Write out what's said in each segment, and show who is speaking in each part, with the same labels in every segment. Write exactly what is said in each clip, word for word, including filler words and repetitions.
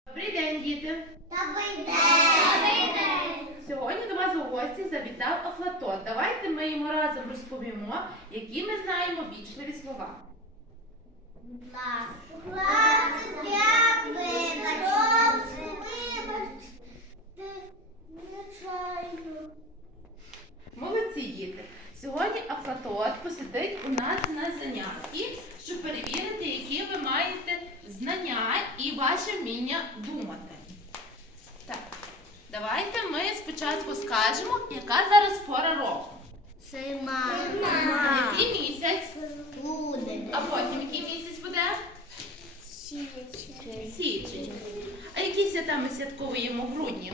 Speaker 1: Добрий день, діти!
Speaker 2: Добрий день! Добрий день!
Speaker 1: Сьогодні до вас у гості завітав Афлатон. Давайте ми йому разом розповімо, які ми знаємо вічливі слова.
Speaker 2: Будь ласка. Ласка, дякую, вибачте, вибачте, нечайно.
Speaker 1: Молодці, діти! Сьогодні Афлатон посидить у нас на занятті, щоб перевірити, які ви маєте знання і ваше вміння думати. Так, давайте ми спочатку скажемо, яка зараз пора року.
Speaker 2: Зима.
Speaker 1: Який місяць?
Speaker 2: Буде.
Speaker 1: А потім який місяць буде?
Speaker 2: Січень.
Speaker 1: Січень. А які свята ми святкуємо в грудні?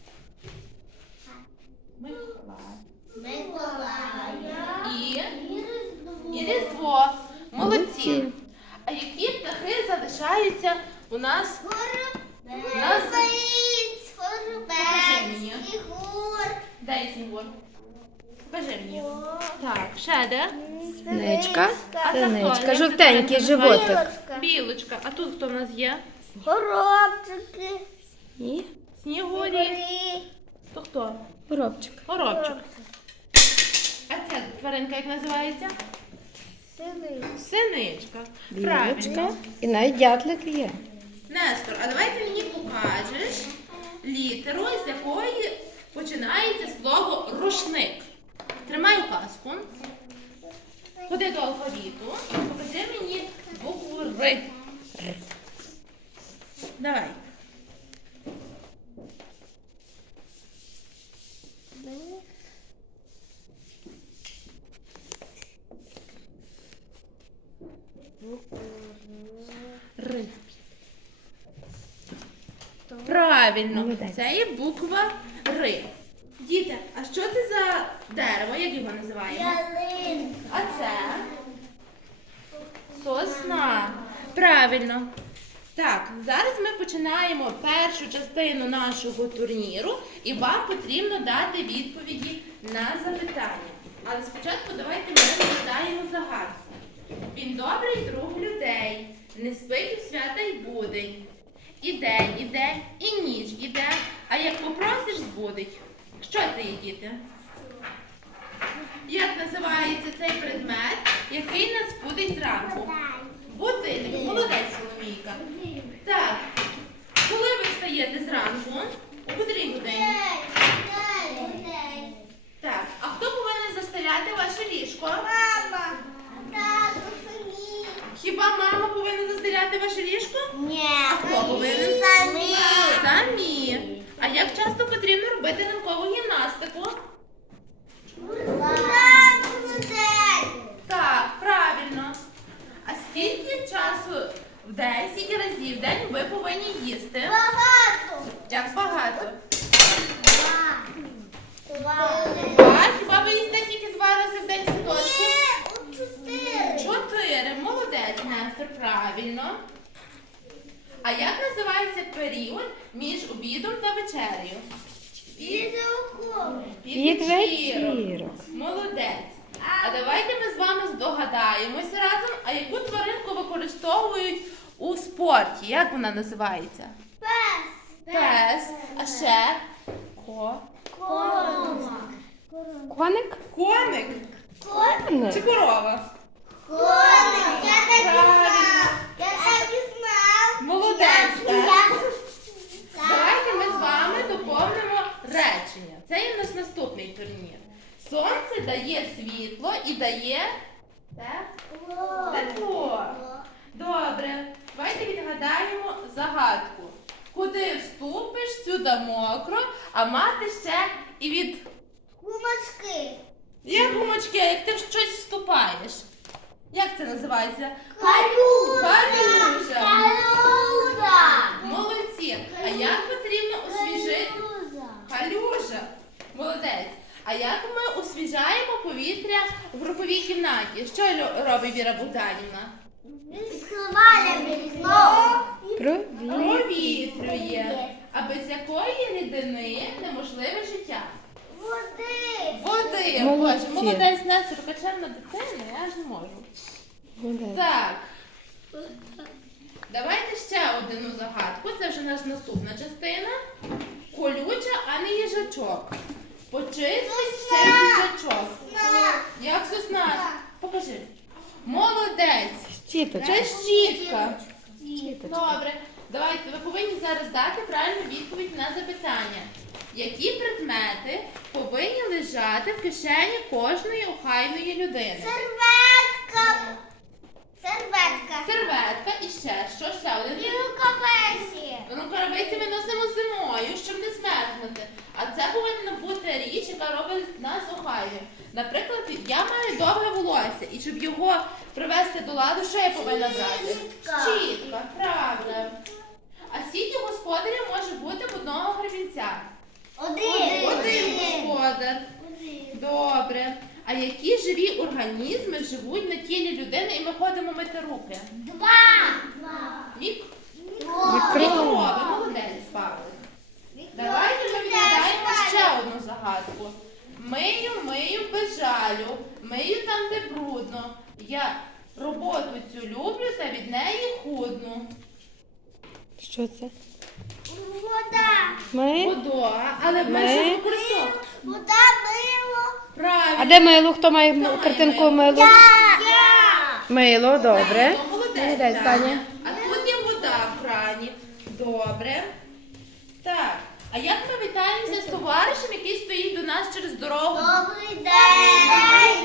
Speaker 1: Миколай.
Speaker 2: Миколая.
Speaker 1: І?
Speaker 2: Різдво.
Speaker 1: І Різдво. Молодці. А які птахи залишаються у нас? Нас-
Speaker 2: Горобець,
Speaker 1: Покажи мені.
Speaker 2: горобець, ігор.
Speaker 1: Дай Снігур. Покажи мені. Так, ще де?
Speaker 3: Синичка,
Speaker 1: А це хто?
Speaker 3: синичка,
Speaker 1: Як
Speaker 3: жовтенький
Speaker 1: це
Speaker 3: животик.
Speaker 2: Білочка.
Speaker 1: Білочка. А тут хто в нас є?
Speaker 2: Горобчики.
Speaker 3: І
Speaker 1: Снігурі.
Speaker 2: Горі.
Speaker 1: То хто?
Speaker 3: горобчик.
Speaker 1: Горобчик. А ця тваринка як називається?
Speaker 2: Сини.
Speaker 1: Синичка.
Speaker 3: Білочка.
Speaker 1: Правильно.
Speaker 3: І навіть дятлик є.
Speaker 1: Нестор, а давай ти мені покажеш літеру, з якої починається слово рушник. Тримай указку. Ходи до алфавіту. Покажи мені букву Р. Давай. Р. Правильно,
Speaker 3: Молодець.
Speaker 1: це є буква Р. Діти, а що це за дерево? Як його називаємо?
Speaker 2: Ялинка.
Speaker 1: А це сосна. Правильно. Так, зараз ми починаємо першу частину нашого турніру, і вам потрібно дати відповіді на запитання. Але спочатку давайте ми розглядаємо загадку. Він добрий друг людей, не спить у свята й будень. І день іде, і ніч іде, а як попросиш, збудить. Що це є, діти? Як називається цей предмет, який нас будить зранку? Будильник. Молодець, Соломійка. Так, коли ви встаєте зранку? У котрій годині? Так, а хто повинен застеляти ваше ліжко?
Speaker 2: Мама. Тато, самі.
Speaker 1: Хіба мама повинна застеляти ваше ліжко?
Speaker 2: Ні.
Speaker 1: А хто повинен?
Speaker 2: Самі.
Speaker 1: Самі. А як часто потрібно робити ранкову гімнастику?
Speaker 2: Тато, день.
Speaker 1: Так, правильно. А скільки часу в день, скільки разів в день ви повинні їсти?
Speaker 2: Багато.
Speaker 1: Як багато?
Speaker 2: Два. Два.
Speaker 1: Два? Хіба ви їсте тільки два рази в день в садочку?
Speaker 2: Ні, у чотири.
Speaker 1: Чотири. Молодець, Нестор, правильно. А як називається період між обідом та вечерею?
Speaker 2: Відеокол.
Speaker 3: Підвечірок.
Speaker 1: Молодець. А давайте ми з вами здогадаємось разом, а яку тваринку використовують у спорті? Як вона називається?
Speaker 2: Пес.
Speaker 1: Пес. А ще? Ко.
Speaker 2: Корова.
Speaker 3: Коник?
Speaker 1: Коник.
Speaker 2: Коник.
Speaker 1: Чи корова?
Speaker 2: Коник. Я так і
Speaker 1: Правильно.
Speaker 2: знав. Я так і знав.
Speaker 1: Молодець,
Speaker 2: Я-
Speaker 1: так.
Speaker 2: я-
Speaker 1: Давайте ми з вами доповнимо речення. Це є наш наступний турнір. Сонце дає світло і дає
Speaker 2: Тепло.
Speaker 1: тепло. Добре. Давайте відгадаємо загадку. Куди вступиш, сюди мокро, а мати ще і від...
Speaker 2: Кумачки.
Speaker 1: Як гумочки, як ти в щось вступаєш? Як це називається?
Speaker 2: Калюжа.
Speaker 1: Калюжа.
Speaker 2: Калюжа.
Speaker 1: Молодці. А як потрібно освіжити?
Speaker 2: Калюжа.
Speaker 1: Калюжа. Молодець. А як ми освіжаємо повітря в груповій кімнаті? Що лю- робить Віра Богданівна?
Speaker 2: Відкриває вікно.
Speaker 3: Провір.
Speaker 1: Провітрює. А без якої рідини неможливе життя?
Speaker 2: Води.
Speaker 1: Води.
Speaker 3: Молодці.
Speaker 1: Боже, молодець, Нестор, качевна дитина, я ж не можу.
Speaker 3: Молодець.
Speaker 1: Так. Давайте ще одну загадку. Це вже наша наступна частина. Колюча, а не їжачок. Почистить ще їжачок. Як сосна? Покажи. Молодець.
Speaker 3: Щіточка.
Speaker 1: Це щітка.
Speaker 3: Щіточка.
Speaker 1: Добре. Давайте, ви повинні зараз дати правильну відповідь на запитання. Які предмети повинні лежати в кишені кожної охайної людини?
Speaker 2: Серветка. Серветка.
Speaker 1: Серветка і ще. Що ще один?
Speaker 2: І рукавиці.
Speaker 1: Рукавиці ми носимо зимою, щоб не змерзнути. А це повинна бути річ, яка робить нас охайним. Наприклад, я маю довге волосся, і щоб його привести до ладу, що я повинна брати?
Speaker 2: Щітка.
Speaker 1: Щітка, правда. А скільки господарів може бути в одного гребінця?
Speaker 2: Один.
Speaker 1: Один господар.
Speaker 2: Один.
Speaker 1: Добре. А які живі організми живуть на тілі людини і ми ходимо мити руки?
Speaker 2: Два. Два.
Speaker 1: Мік...
Speaker 3: Мікроби.
Speaker 1: Мікроби. Молодець, Павло. Давайте ми відгадаємо ще одну загадку. Мию, мию без жалю, мию там, де брудно. Я роботу цю люблю та від неї худну.
Speaker 3: Що це?
Speaker 2: Вода.
Speaker 3: Ми?
Speaker 1: Вода, але ми
Speaker 3: Ми.
Speaker 1: ж використовуємо.
Speaker 2: Вода, мило.
Speaker 1: Правильно.
Speaker 3: А де мило? Хто має
Speaker 1: Хто має
Speaker 3: картинку
Speaker 1: мило?
Speaker 3: мило?
Speaker 2: Я.
Speaker 3: Мило, добре.
Speaker 1: Мило, молодець,
Speaker 3: Молодець,
Speaker 1: Таня.
Speaker 3: Таня.
Speaker 1: А тут є вода в крані. Добре. Так. А як ми вітаємося з товаришем, який стоїть до нас через дорогу?
Speaker 2: Добрий день.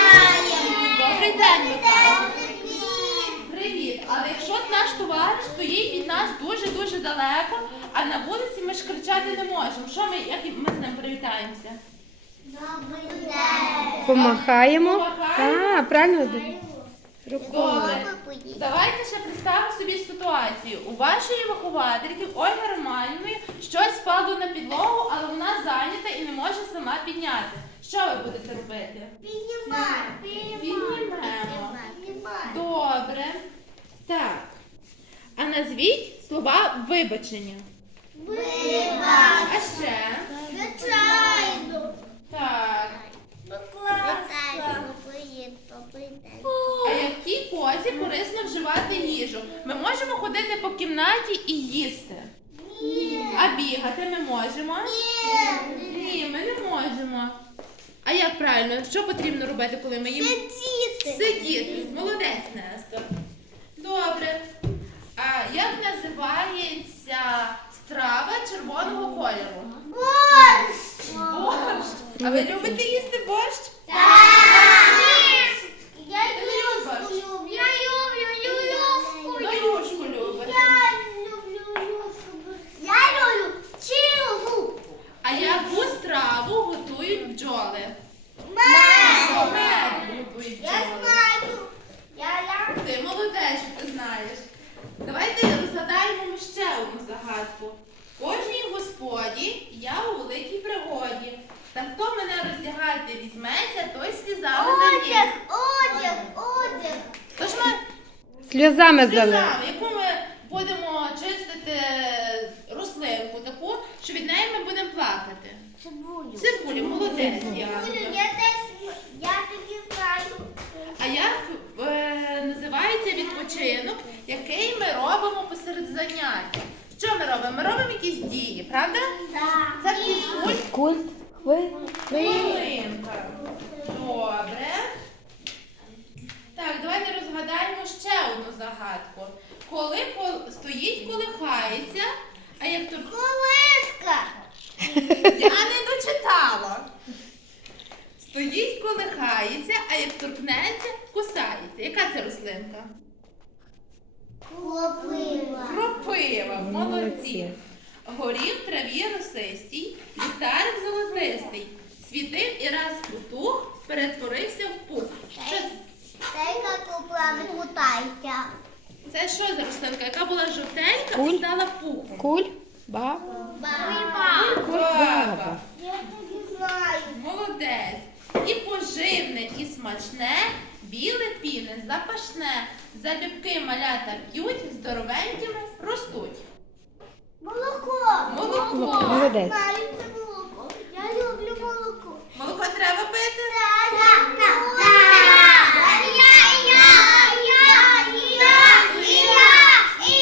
Speaker 1: Добрий день, Михайло. Привіт. Але якщо наш товариш стоїть від нас дуже-дуже далеко, а на вулиці ми ж кричати не можемо. Що ми, як ми з ним привітаємося?
Speaker 2: Добрий день.
Speaker 3: Помахаємо.
Speaker 1: Помахаємо.
Speaker 3: Так, правильно. Рукою.
Speaker 1: Добре. Давайте ще представимо собі ситуацію. У вашої виховательки Ольги Романівни щось впало на підлогу, але вона зайнята і не може сама підняти. Що ви будете робити?
Speaker 2: Піднімай.
Speaker 1: Піднімемо.
Speaker 2: Піднімай.
Speaker 1: Добре. Так. А назвіть слова вибачення.
Speaker 2: Вибач.
Speaker 1: А ще?
Speaker 2: Звичайно.
Speaker 1: Так. А якій позі корисно вживати їжу? Ми можемо ходити по кімнаті і їсти. А бігати ми можемо? Ні, ми не можемо. А як правильно? Що потрібно робити, коли ми їмо?
Speaker 2: Сидіти.
Speaker 1: Сидіти. Молодець, Нестор. Добре. А як називається страва червоного кольору?
Speaker 2: Борщ.
Speaker 1: Борщ. А ви любите їсти борщ?
Speaker 2: Так. Я
Speaker 1: Ти не
Speaker 2: юшку
Speaker 1: любиш?
Speaker 2: люблю. Я люблю юшку.
Speaker 1: Ну, юшку любите.
Speaker 2: Я люблю юшку. Я люблю чилу зубку.
Speaker 1: А яку страву готують бджоли?
Speaker 2: Мед.
Speaker 1: Мед готують
Speaker 2: Я
Speaker 1: бджоли.
Speaker 2: знаю. Я я.
Speaker 1: Ти молодець, що ти знаєш. Давайте розгадаємо ми ще одну загадку. Кожній господі я у великій пригоді. Та хто мене роздягати візьметься, той слізами
Speaker 2: Одяг,
Speaker 1: заліє.
Speaker 2: одяг, одяг.
Speaker 1: Тож ми
Speaker 3: Сльозами залив.
Speaker 1: слізами, яку ми будемо чистити рослинку таку, що від неї ми будемо плакати.
Speaker 2: Цибулю.
Speaker 1: Цибулі, молодець.
Speaker 2: Цибулю,
Speaker 1: Діана.
Speaker 2: я теж, я тоді знаю.
Speaker 1: А як е, називається відпочинок, який ми робимо посеред заняття? Що ми робимо? Ми робимо якісь дії, правда?
Speaker 2: Так.
Speaker 1: Це фізкульт.
Speaker 3: Культ. Ви.
Speaker 1: Хвилинка. Добре. Так, давайте розгадаємо ще одну загадку. Коли кол... стоїть, колихається, а як тут...
Speaker 2: Колиска.
Speaker 1: Я не дочитала. Стоїть, колихається, а як торкнеться, кусається. Яка це рослинка?
Speaker 2: Хлопила.
Speaker 1: Кропива, молодці.
Speaker 3: Молодці.
Speaker 1: Горів в траві росистій, ліхтарик золотистий. Світив і раз потух, перетворився в пух. Що це?
Speaker 2: Дай на купла не кутайся.
Speaker 1: Це що за рослинка? Яка була жовтенька
Speaker 3: Куль.
Speaker 1: і стала пухом?
Speaker 3: Куль. Ба.
Speaker 2: Баба.
Speaker 1: Баба.
Speaker 2: Я тоді знаю.
Speaker 1: Молодець. І поживне, і смачне, біле піне, запашне. Залюбки малята п'ють, здоровенькими ростуть.
Speaker 2: Молоко.
Speaker 1: Молоко.
Speaker 3: Молодець.
Speaker 2: Знаю, це молоко. Я люблю молоко.
Speaker 1: Молоко треба пити?
Speaker 2: Так, так, так. Так. Я, я, я, я, я, і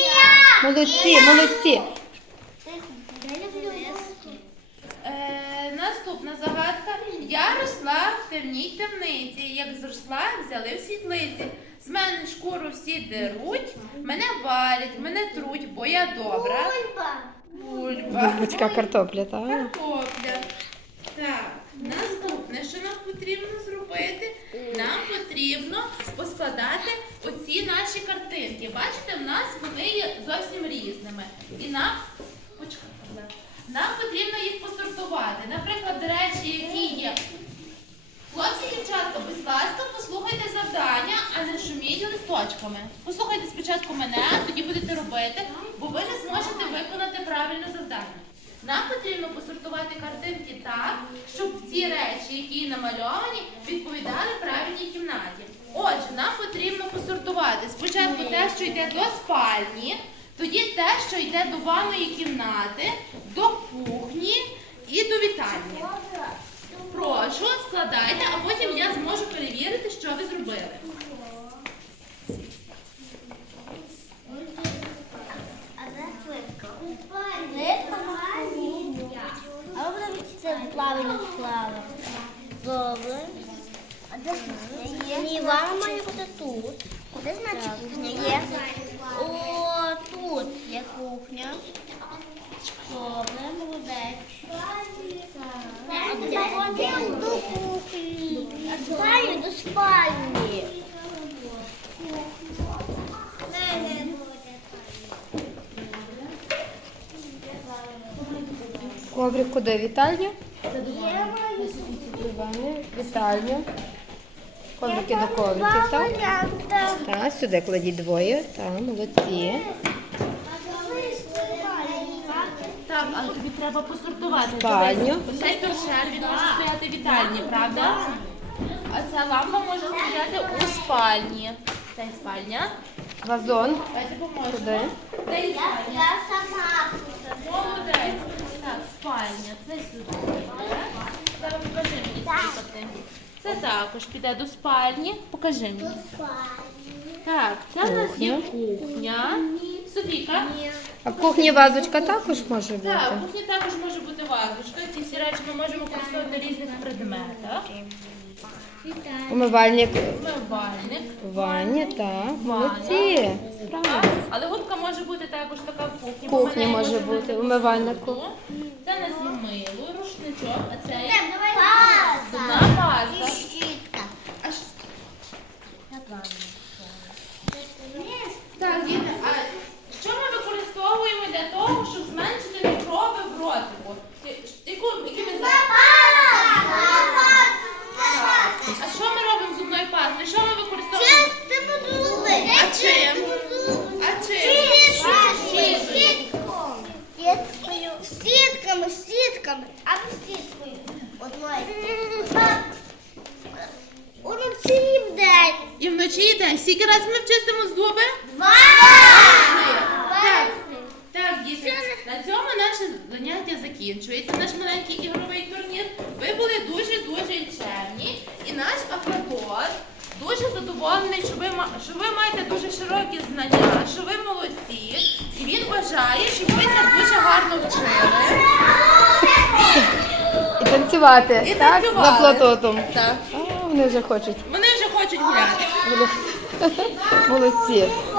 Speaker 3: молодці, молодці.
Speaker 2: Я люблю ложку.
Speaker 1: Е, наступна загадка. Я росла в певній темниці, як зросла, взяли в світлиці. З мене шкуру всі деруть, мене валять, мене труть, бо я добра.
Speaker 2: Бульба.
Speaker 1: Бульба.
Speaker 3: Бульбочка картопля, так?
Speaker 1: Картопля. Так, наступне, що нам потрібно зробити? Нам потрібно поскладати оці наші картинки. Бачите, в нас вони є зовсім різними. І нам, почекайте, нам потрібно їх посортувати. Наприклад, речі, які є. Хлопці і дівчатка, будь ласка, послухайте завдання, а не шуміть листочками. Послухайте спочатку мене, а тоді будете робити, бо ви не зможете виконати правильне завдання. Нам потрібно посортувати картинки так, щоб ці речі, які намальовані, відповідали правильній кімнаті. Отже, нам потрібно посортувати спочатку те, що йде до спальні, тоді те, що йде до ванної кімнати, до кухні і до вітальні. Прошу, складайте, а потім я зможу перевірити, що ви зробили.
Speaker 2: А де швидко? Швидко? А ви будете це правильно склали. Добре. А де кухня є? Ні, вона має бути тут. Де значить кухня є? О, тут є кухня. Добре, молодець. А де до кухні? А спальні до спальні.
Speaker 3: Коврик куди? Вітальню? Вітальню. Коврики до ковриків, так? Так, сюди кладіть двоє. Так, молодці.
Speaker 1: Так, але тобі треба посортувати.
Speaker 3: Спальню.
Speaker 1: Цей торшер, він може стояти в вітальні, правда? А ця лампа може стояти у спальні. Це спальня.
Speaker 3: Вазон.
Speaker 1: Давайте поможемо.
Speaker 3: Куди?
Speaker 1: Це і спальня.
Speaker 2: Я сама.
Speaker 1: Молодець. Так, спальня. Це сюди. Зараз покажи мені ці картинки. Це також піде до спальні. Покажи мені. Так, це у нас є кухня. Софійка.
Speaker 3: А в кухні вазочка також може бути?
Speaker 1: Так, в кухні також може бути вазочка. Ці всі речі ми можемо використовувати на різних предметах.
Speaker 3: Умивальник
Speaker 1: Умивальник.
Speaker 3: в ванні, так. Молодці.
Speaker 1: Так, але губка може бути також така в кухні. бо
Speaker 3: Кухні
Speaker 1: в мене
Speaker 3: може бути, в умивальнику.
Speaker 1: Це у нас є мило, рушничок, а це є
Speaker 2: Паса.
Speaker 1: зубна паста.
Speaker 2: Щітка.
Speaker 1: А що? Так, діти, а що ми використовуємо для того, щоб зменшити мікроби в ротику? Яку, які ми знаємо? А що ми робимо з зубною пастою? Що ми використовуємо? А чим? А чим? Щіткою.
Speaker 2: Сітками, сітками. А не сіткою. Одною. Уночі в день.
Speaker 1: І вночі і день. Скільки разів ми вчистимо зуби?
Speaker 2: Два.
Speaker 1: Так, так, діти, на цьому наше заняття закінчується. Наш маленький ігровий турнір. Ви були дуже-дуже чемні. І наш акватор дуже задоволений, що ви, ма- що ви маєте дуже широкі знання, що ви молодці. І він вважає, що ви це дуже гарно вчили.
Speaker 3: І танцювати,
Speaker 1: І
Speaker 3: так?
Speaker 1: танцювали.
Speaker 3: За платотом.
Speaker 1: Так.
Speaker 3: А, вони вже хочуть.
Speaker 1: Вони вже хочуть гуляти.
Speaker 3: Молодці.